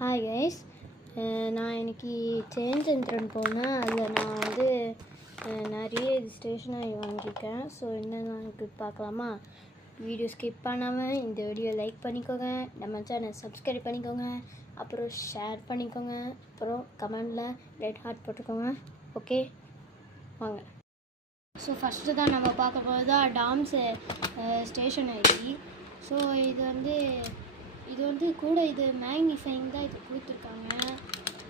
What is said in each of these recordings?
Hi guys, நான் இன்னைக்கு chain centre போனேன். அதில் நான் வந்து நிறைய ஸ்டேஷனரி வாங்கியிருக்கேன். ஸோ என்னென்னு பார்க்கலாமா? வீடியோ ஸ்கிப் பண்ணாமல் இந்த வீடியோ லைக் பண்ணிக்கோங்க, நம்ம சேனல் சப்ஸ்கிரைப் பண்ணிக்கோங்க, அப்புறம் ஷேர் பண்ணிக்கோங்க, அப்புறம் கமெண்டில் ரெட் ஹார்ட் போட்டுக்கோங்க. ஓகே, வாங்க. ஸோ ஃபஸ்ட்டு தான் நம்ம பார்க்க போகிறது தான் டாம்ஸ் ஸ்டேஷனரி. ஸோ இது வந்து கூட இது மேக்னிஃபைங் தான் இது கொடுத்துருக்காங்க.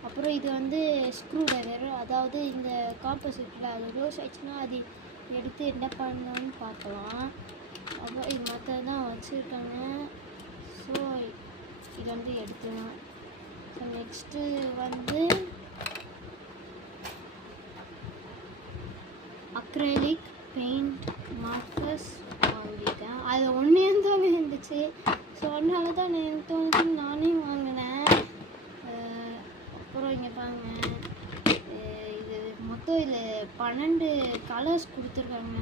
அப்புறம் இது வந்து ஸ்க்ரூ ட்ரைவர், அதாவது இந்த காம்பசிட்டில் அது ரோஸ் ஆயிடுச்சுன்னா அது எடுத்து என்ன பண்ணணும்னு பார்க்கலாம். அப்புறம் இது மற்றதான் வச்சுருக்காங்க. ஸோ இது வந்து எடுத்துக்கலாம். ஸோ நெக்ஸ்ட்டு வந்து அக்ரைலிக் பெயிண்ட் மார்க்கர்ஸ் வாங்கிட்டேன். அதில் ஒன்றே தாங்க இருந்துச்சு. ஸோ அதனால தான் எனக்கு தோணுச்சு நானே வாங்கினேன். அப்புறம் இங்கே பாருங்க, இது மொத்தம் இதில் 12 கலர்ஸ் கொடுத்துருக்காங்க.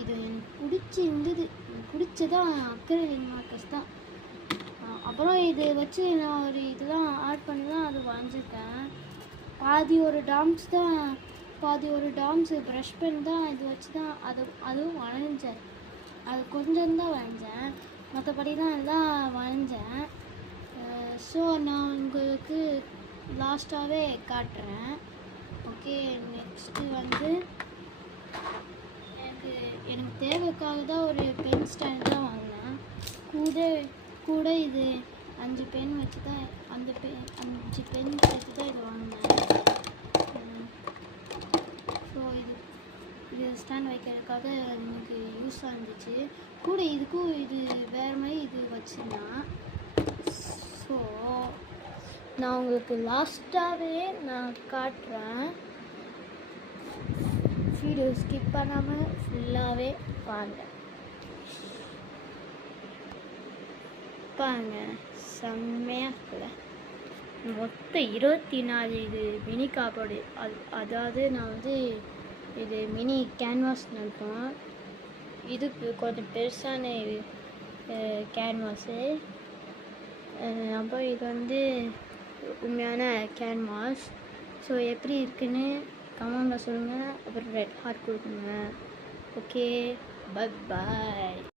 இது எனக்கு பிடிச்சிருந்தது, எனக்கு பிடிச்சதான் அக்ரைலிக் மார்க்கர்ஸ் தான். அப்புறம் இது வச்சு நான் ஒரு இதெல்லாம் ஆட் பண்ணி தான் அது வாங்கியிருக்கேன். பாதி ஒரு டாம்ஸு ப்ரஷ் பென் தான் இது வச்சு தான் அதுவும் வரைஞ்சேன். அது கொஞ்சம் தான் வரைஞ்சேன், மற்றபடி தான் எல்லாம் வரைஞ்சேன். ஸோ நான் உங்களுக்கு லாஸ்ட்டாகவே காட்டுறேன். ஓகே, நெக்ஸ்ட்டு வந்து எனக்கு தேவைக்காக தான் ஒரு பென் ஸ்டாண்ட் தான் வாங்கினேன். கூட இது 5 பென் வச்சு தான் 5 பென் வச்சு தான் இது வாங்கினேன். ஸோ இது ஸ்டாண்ட் வைக்கிறதுக்காக எனக்கு யூஸாக இருந்துச்சு. கூட இதுக்கும் இது வேறு மாதிரி இது வச்சுருந்தேன். ஸோ நான் உங்களுக்கு லாஸ்ட்டாகவே நான் காட்டுறேன். வீடியோ ஸ்கிப் பண்ணாமல் ஃபுல்லாகவே பாருங்க, செம்மையாக இருக்குல்ல. மொத்தம் 24 இது மினி கார்போர்டு. அதாவது நான் வந்து இது மினி கேன்வாஸ் நினைப்போம். இதுக்கு கொஞ்சம் பெருசான கேன்வாஸு. அப்புறம் இது வந்து உண்மையான கேன்வாஸ். ஸோ எப்படி இருக்குன்னு கமெண்டில் சொல்லுங்கள், அப்புறம் ரெட் ஹார்ட் கொடுக்குங்க. Okay, bye bye.